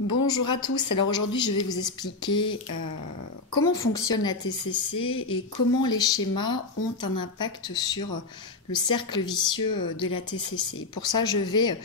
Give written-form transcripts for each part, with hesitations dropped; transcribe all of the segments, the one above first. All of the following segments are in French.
Bonjour à tous, alors aujourd'hui je vais vous expliquer comment fonctionne la TCC et comment les schémas ont un impact sur le cercle vicieux de la TCC. Pour ça je vais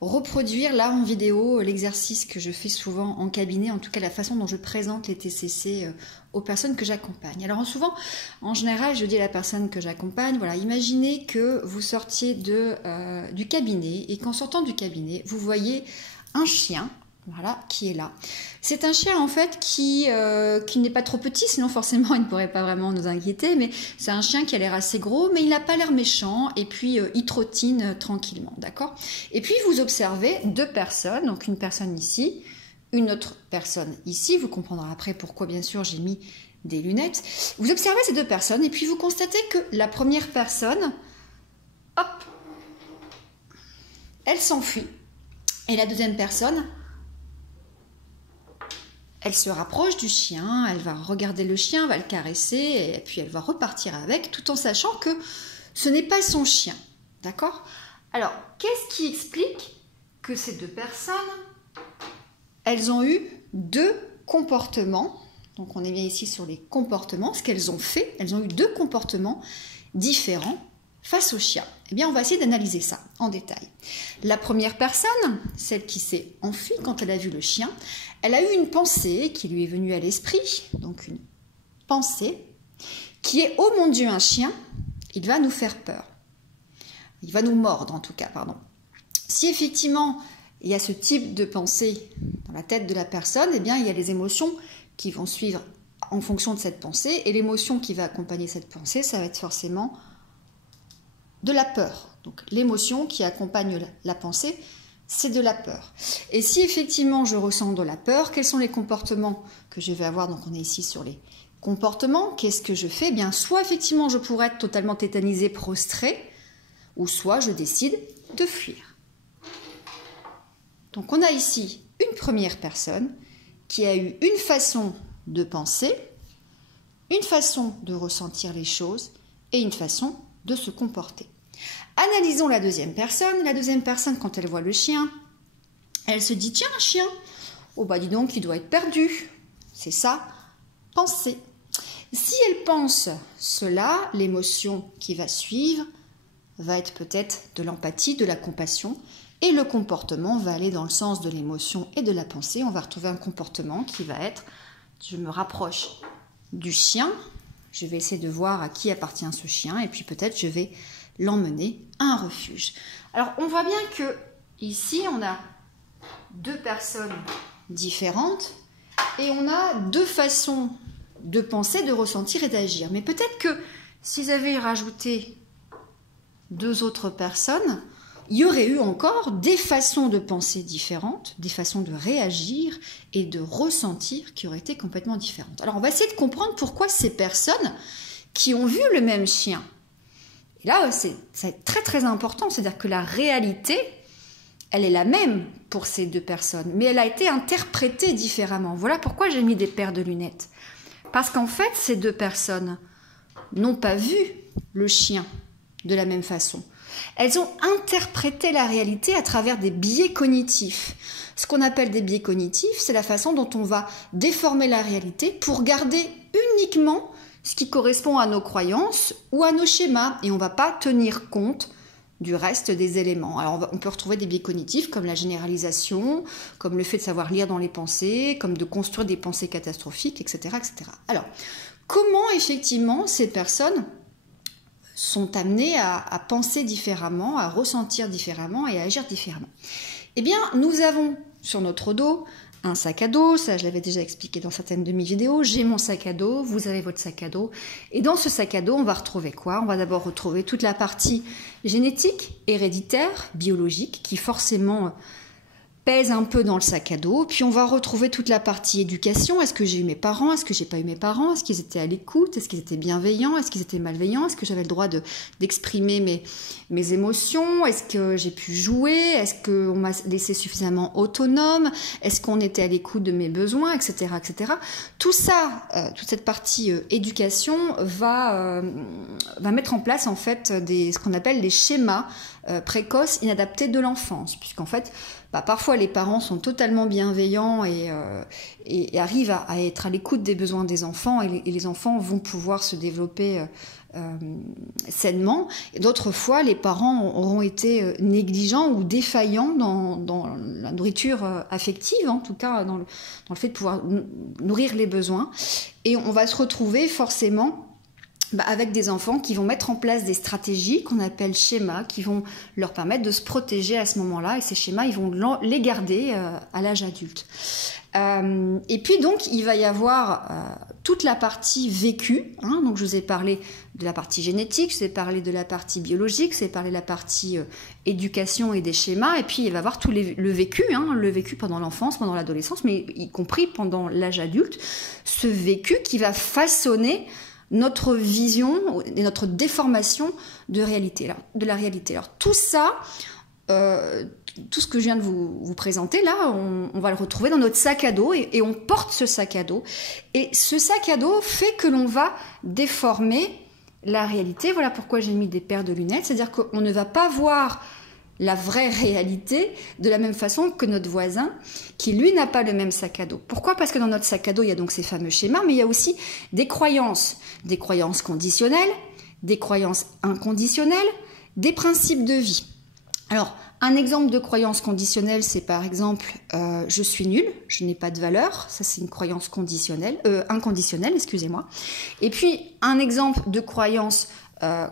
reproduire là en vidéo l'exercice que je fais souvent en cabinet, en tout cas la façon dont je présente les TCC aux personnes que j'accompagne. Alors souvent, en général, je dis à la personne que j'accompagne, voilà, imaginez que vous sortiez du cabinet et qu'en sortant du cabinet, vous voyez un chien. Voilà, qui est là. C'est un chien en fait qui n'est pas trop petit, sinon forcément il ne pourrait pas vraiment nous inquiéter, mais c'est un chien qui a l'air assez gros, mais il n'a pas l'air méchant, et puis il trottine tranquillement, d'accord? Et puis vous observez deux personnes, donc une personne ici, une autre personne ici, vous comprendrez après pourquoi bien sûr j'ai mis des lunettes. Vous observez ces deux personnes, et puis vous constatez que la première personne, hop, elle s'enfuit, et la deuxième personne, elle se rapproche du chien, elle va regarder le chien, va le caresser, et puis elle va repartir avec, tout en sachant que ce n'est pas son chien. D'accord? Alors, qu'est-ce qui explique que ces deux personnes, elles ont eu deux comportements, donc on est bien ici sur les comportements, ce qu'elles ont fait, elles ont eu deux comportements différents face au chien? Eh bien, on va essayer d'analyser ça en détail. La première personne, celle qui s'est enfuie quand elle a vu le chien, elle a eu une pensée qui lui est venue à l'esprit, donc une pensée qui est « Oh mon Dieu, un chien, il va nous faire peur. Il va nous mordre en tout cas, pardon. » Si effectivement il y a ce type de pensée dans la tête de la personne, eh bien il y a les émotions qui vont suivre en fonction de cette pensée, et l'émotion qui va accompagner cette pensée, ça va être forcément de la peur. Donc l'émotion qui accompagne la pensée, c'est de la peur. Et si effectivement je ressens de la peur, quels sont les comportements que je vais avoir? Donc on est ici sur les comportements. Qu'est-ce que je fais? Eh bien, soit effectivement je pourrais être totalement tétanisée, prostrée, ou soit je décide de fuir. Donc on a ici une première personne qui a eu une façon de penser, une façon de ressentir les choses et une façon de se comporter. Analysons la deuxième personne. La deuxième personne, quand elle voit le chien, elle se dit « Tiens, un chien, oh bah dis donc, il doit être perdu. » C'est ça, penser. Si elle pense cela, l'émotion qui va suivre va être peut-être de l'empathie, de la compassion, et le comportement va aller dans le sens de l'émotion et de la pensée. On va retrouver un comportement qui va être « Je me rapproche du chien, je vais essayer de voir à qui appartient ce chien, et puis peut-être je vais l'emmener à un refuge. » Alors on voit bien que ici on a deux personnes différentes et on a deux façons de penser, de ressentir et d'agir. Mais peut-être que s'ils avaient rajouté deux autres personnes, il y aurait eu encore des façons de penser différentes, des façons de réagir et de ressentir qui auraient été complètement différentes. Alors on va essayer de comprendre pourquoi ces personnes qui ont vu le même chien, et là c'est très très important, c'est-à-dire que la réalité, elle est la même pour ces deux personnes, mais elle a été interprétée différemment. Voilà pourquoi j'ai mis des paires de lunettes. Parce qu'en fait, ces deux personnes n'ont pas vu le chien de la même façon. Elles ont interprété la réalité à travers des biais cognitifs. Ce qu'on appelle des biais cognitifs, c'est la façon dont on va déformer la réalité pour garder uniquement ce qui correspond à nos croyances ou à nos schémas. Et on ne va pas tenir compte du reste des éléments. Alors on peut retrouver des biais cognitifs comme la généralisation, comme le fait de savoir lire dans les pensées, comme de construire des pensées catastrophiques, etc. etc. Alors, comment effectivement ces personnes sont amenées à penser différemment, à ressentir différemment et à agir différemment? Eh bien, nous avons sur notre dos un sac à dos, ça je l'avais déjà expliqué dans certaines de mes vidéos, j'ai mon sac à dos, vous avez votre sac à dos, et dans ce sac à dos, on va retrouver quoi? On va d'abord retrouver toute la partie génétique, héréditaire, biologique, qui forcément pèse un peu dans le sac à dos, puis on va retrouver toute la partie éducation. Est-ce que j'ai eu mes parents? Est-ce que j'ai pas eu mes parents? Est-ce qu'ils étaient à l'écoute? Est-ce qu'ils étaient bienveillants? Est-ce qu'ils étaient malveillants? Est-ce que j'avais le droit d'exprimer mes émotions? Est-ce que j'ai pu jouer? Est-ce qu'on m'a laissé suffisamment autonome? Est-ce qu'on était à l'écoute de mes besoins, etc., etc. Tout ça, toute cette partie éducation va mettre en place en fait ce qu'on appelle des schémas précoce, inadaptée de l'enfance, puisqu'en fait, parfois les parents sont totalement bienveillants et arrivent à être à l'écoute des besoins des enfants, et les enfants vont pouvoir se développer sainement. Et d'autres fois, les parents auront été négligents ou défaillants dans la nourriture affective, en tout cas dans le fait de pouvoir nourrir les besoins. Et on va se retrouver forcément avec des enfants qui vont mettre en place des stratégies qu'on appelle schémas, qui vont leur permettre de se protéger à ce moment-là. Et ces schémas, ils vont les garder à l'âge adulte. Et puis donc, il va y avoir toute la partie vécue. Donc, je vous ai parlé de la partie génétique, je vous ai parlé de la partie biologique, je vous ai parlé de la partie éducation et des schémas. Et puis, il va y avoir tout le vécu, le vécu pendant l'enfance, pendant l'adolescence, mais y compris pendant l'âge adulte. Ce vécu qui va façonner notre vision et notre déformation de la réalité. Alors tout ça, tout ce que je viens de vous présenter là, on va le retrouver dans notre sac à dos et on porte ce sac à dos. Et ce sac à dos fait que l'on va déformer la réalité. Voilà pourquoi j'ai mis des paires de lunettes, c'est-à-dire qu'on ne va pas voir la vraie réalité de la même façon que notre voisin qui lui n'a pas le même sac à dos. Pourquoi ? Parce que dans notre sac à dos il y a donc ces fameux schémas, mais il y a aussi des croyances conditionnelles, des croyances inconditionnelles, des principes de vie. Alors un exemple de croyance conditionnelle, c'est par exemple je suis nul, je n'ai pas de valeur, ça c'est une croyance inconditionnelle, excusez-moi. Et puis un exemple de croyance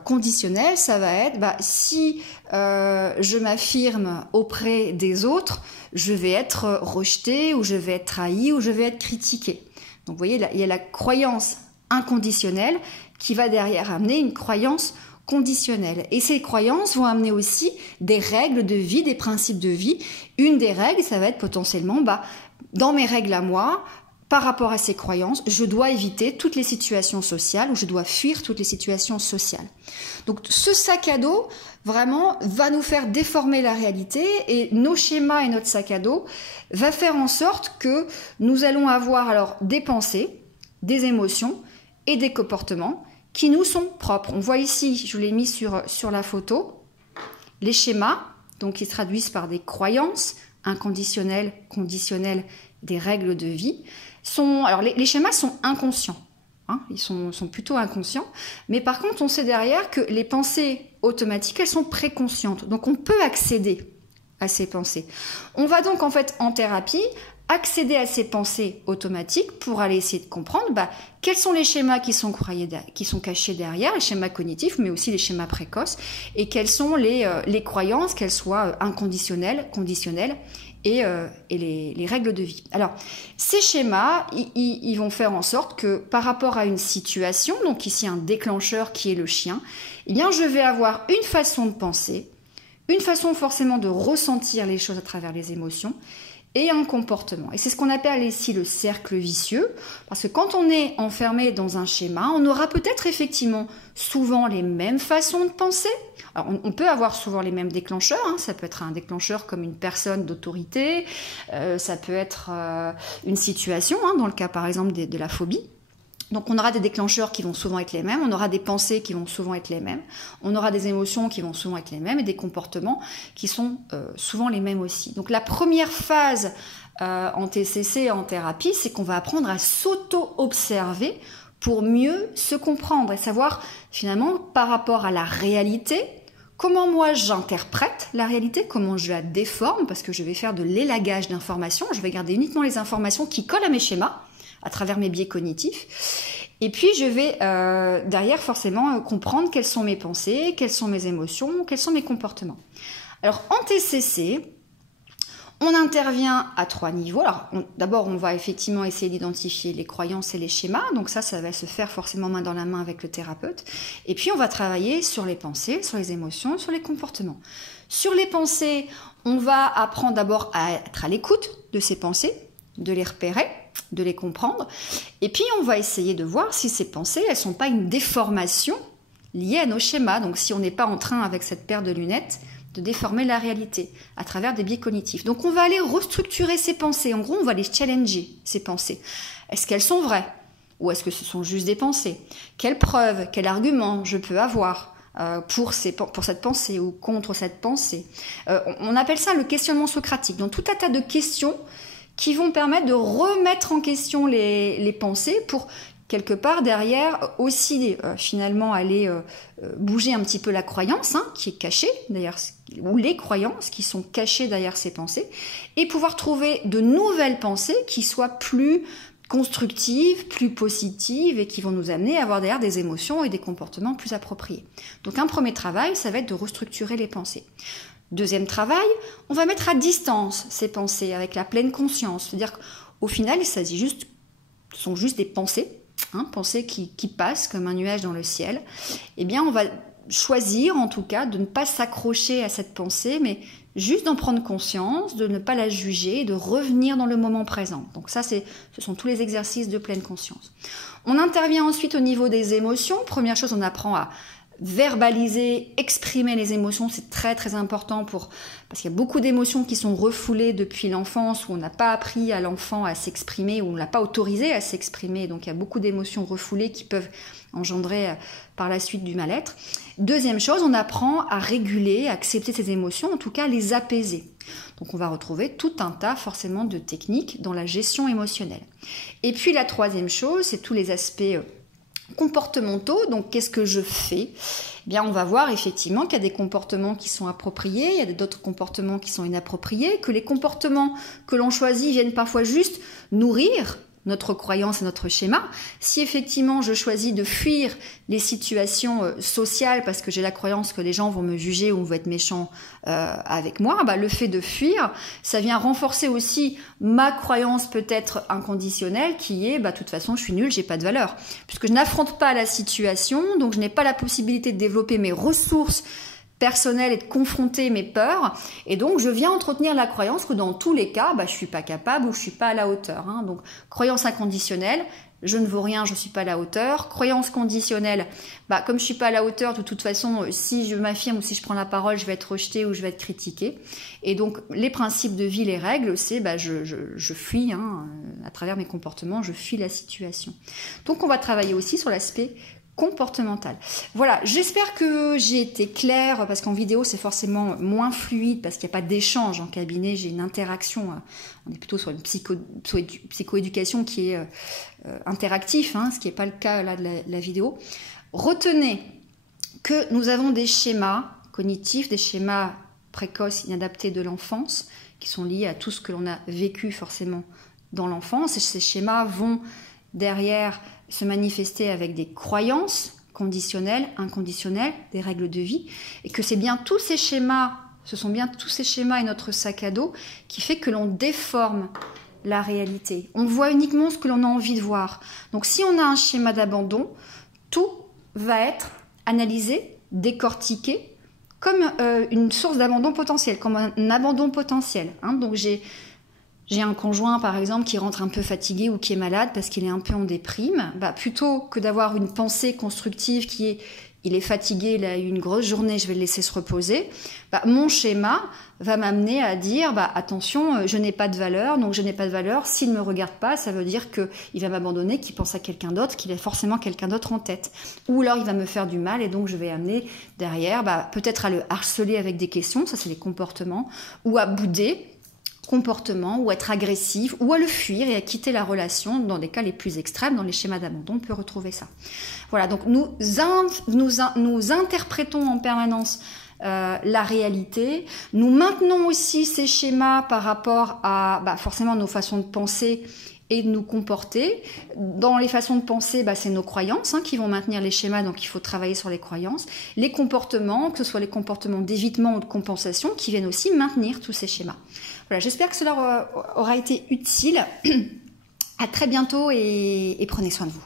conditionnel, ça va être si je m'affirme auprès des autres, je vais être rejeté ou je vais être trahi ou je vais être critiqué. Donc vous voyez, il y a la croyance inconditionnelle qui va derrière amener une croyance conditionnelle. Et ces croyances vont amener aussi des règles de vie, des principes de vie. Une des règles, ça va être potentiellement, dans mes règles à moi, par rapport à ces croyances, je dois éviter toutes les situations sociales ou je dois fuir toutes les situations sociales. Donc ce sac à dos, vraiment, va nous faire déformer la réalité et nos schémas et notre sac à dos va faire en sorte que nous allons avoir alors des pensées, des émotions et des comportements qui nous sont propres. On voit ici, je vous l'ai mis sur la photo, les schémas, donc qui se traduisent par des croyances inconditionnelles, conditionnelles, des règles de vie. Alors les schémas sont inconscients, ils sont plutôt inconscients, mais par contre on sait derrière que les pensées automatiques, elles sont préconscientes, donc on peut accéder à ces pensées. On va donc en fait en thérapie accéder à ces pensées automatiques pour aller essayer de comprendre quels sont les schémas qui sont cachés derrière, les schémas cognitifs, mais aussi les schémas précoces, et quelles sont les croyances, qu'elles soient inconditionnelles, conditionnelles, et les règles de vie. Alors, ces schémas, ils vont faire en sorte que par rapport à une situation, donc ici un déclencheur qui est le chien, eh bien je vais avoir une façon de penser, une façon forcément de ressentir les choses à travers les émotions, et un comportement. Et c'est ce qu'on appelle ici le cercle vicieux, parce que quand on est enfermé dans un schéma, on aura peut-être effectivement souvent les mêmes façons de penser. Alors on peut avoir souvent les mêmes déclencheurs, ça peut être un déclencheur comme une personne d'autorité, ça peut être une situation, dans le cas par exemple de la phobie. Donc on aura des déclencheurs qui vont souvent être les mêmes, on aura des pensées qui vont souvent être les mêmes, on aura des émotions qui vont souvent être les mêmes et des comportements qui sont souvent les mêmes aussi. Donc la première phase en TCC, en thérapie, c'est qu'on va apprendre à s'auto-observer pour mieux se comprendre et savoir finalement par rapport à la réalité, comment moi j'interprète la réalité, comment je la déforme, parce que je vais faire de l'élagage d'informations, je vais garder uniquement les informations qui collent à mes schémas, à travers mes biais cognitifs. Et puis je vais derrière forcément comprendre quelles sont mes pensées, quelles sont mes émotions, quels sont mes comportements. Alors en TCC, on intervient à 3 niveaux. Alors d'abord on va effectivement essayer d'identifier les croyances et les schémas, donc ça va se faire forcément main dans la main avec le thérapeute. Et puis on va travailler sur les pensées, sur les émotions, sur les comportements. Sur les pensées, on va apprendre d'abord à être à l'écoute de ces pensées, de les repérer, de les comprendre, et puis on va essayer de voir si ces pensées, elles sont pas une déformation liée à nos schémas, donc si on n'est pas en train avec cette paire de lunettes de déformer la réalité à travers des biais cognitifs. Donc on va aller restructurer ces pensées, en gros on va les challenger, ces pensées. Est-ce qu'elles sont vraies ou est-ce que ce sont juste des pensées? Quelles preuves, quel argument je peux avoir pour cette pensée ou contre cette pensée. On appelle ça le questionnement socratique. Donc tout un tas de questions qui vont permettre de remettre en question les pensées pour quelque part derrière aussi finalement aller bouger un petit peu la croyance qui est cachée d'ailleurs, ou les croyances qui sont cachées derrière ces pensées, et pouvoir trouver de nouvelles pensées qui soient plus constructives, plus positives et qui vont nous amener à avoir derrière des émotions et des comportements plus appropriés. Donc un premier travail, ça va être de restructurer les pensées. Deuxième travail, on va mettre à distance ces pensées avec la pleine conscience. C'est-à-dire qu'au final, ce sont juste des pensées, pensées qui passent comme un nuage dans le ciel. Eh bien, on va choisir en tout cas de ne pas s'accrocher à cette pensée, mais juste d'en prendre conscience, de ne pas la juger, de revenir dans le moment présent. Donc ça, ce sont tous les exercices de pleine conscience. On intervient ensuite au niveau des émotions. Première chose, on apprend à verbaliser, exprimer les émotions, c'est très très important parce qu'il y a beaucoup d'émotions qui sont refoulées depuis l'enfance, où on n'a pas appris à l'enfant à s'exprimer, où on ne l'a pas autorisé à s'exprimer, donc il y a beaucoup d'émotions refoulées qui peuvent engendrer par la suite du mal-être. Deuxième chose, on apprend à réguler, à accepter ces émotions, en tout cas à les apaiser. Donc on va retrouver tout un tas forcément de techniques dans la gestion émotionnelle. Et puis la troisième chose, c'est tous les aspects comportementaux. Donc qu'est-ce que je fais ? Eh bien, on va voir effectivement qu'il y a des comportements qui sont appropriés, il y a d'autres comportements qui sont inappropriés, que les comportements que l'on choisit viennent parfois juste nourrir notre croyance et notre schéma. Si effectivement je choisis de fuir les situations sociales parce que j'ai la croyance que les gens vont me juger ou vont être méchants avec moi, le fait de fuir, ça vient renforcer aussi ma croyance peut-être inconditionnelle qui est de toute façon je suis nulle, j'ai pas de valeur. Puisque je n'affronte pas la situation, donc je n'ai pas la possibilité de développer mes ressources personnelle et de confronter mes peurs, et donc je viens entretenir la croyance que dans tous les cas, je suis pas capable ou je suis pas à la hauteur. Donc croyance inconditionnelle, je ne vaux rien, je suis pas à la hauteur. Croyance conditionnelle, comme je suis pas à la hauteur, de toute façon, si je m'affirme ou si je prends la parole, je vais être rejetée ou je vais être critiquée. Et donc les principes de vie, les règles, c'est je fuis, à travers mes comportements, je fuis la situation. Donc on va travailler aussi sur l'aspect comportemental. Voilà, j'espère que j'ai été claire, parce qu'en vidéo c'est forcément moins fluide, parce qu'il n'y a pas d'échange en cabinet, j'ai une interaction, on est plutôt sur une psychoéducation qui est interactif, ce qui n'est pas le cas là de la vidéo. Retenez que nous avons des schémas cognitifs, des schémas précoces, inadaptés de l'enfance, qui sont liés à tout ce que l'on a vécu forcément dans l'enfance, et ces schémas vont derrière se manifester avec des croyances conditionnelles, inconditionnelles, des règles de vie, et que c'est bien tous ces schémas, ce sont bien tous ces schémas et notre sac à dos qui fait que l'on déforme la réalité. On voit uniquement ce que l'on a envie de voir. Donc si on a un schéma d'abandon, tout va être analysé, décortiqué comme une source d'abandon potentiel, comme un abandon potentiel. Donc j'ai un conjoint, par exemple, qui rentre un peu fatigué ou qui est malade parce qu'il est un peu en déprime. Plutôt que d'avoir une pensée constructive qui est « il est fatigué, il a eu une grosse journée, je vais le laisser se reposer », mon schéma va m'amener à dire « attention, je n'ai pas de valeur, donc je n'ai pas de valeur. S'il ne me regarde pas, ça veut dire qu'il va m'abandonner, qu'il pense à quelqu'un d'autre, qu'il a forcément quelqu'un d'autre en tête. Ou alors il va me faire du mal et donc je vais amener derrière peut-être à le harceler avec des questions, ça c'est les comportements, ou à bouder, comportement, ou être agressif, ou à le fuir et à quitter la relation. Dans des cas les plus extrêmes, dans les schémas d'abandon, on peut retrouver ça. Voilà, donc nous interprétons en permanence la réalité. Nous maintenons aussi ces schémas par rapport à forcément nos façons de penser et de nous comporter. Dans les façons de penser, c'est nos croyances qui vont maintenir les schémas, donc il faut travailler sur les croyances. Les comportements, que ce soit les comportements d'évitement ou de compensation, qui viennent aussi maintenir tous ces schémas. Voilà, j'espère que cela aura été utile. À très bientôt et prenez soin de vous.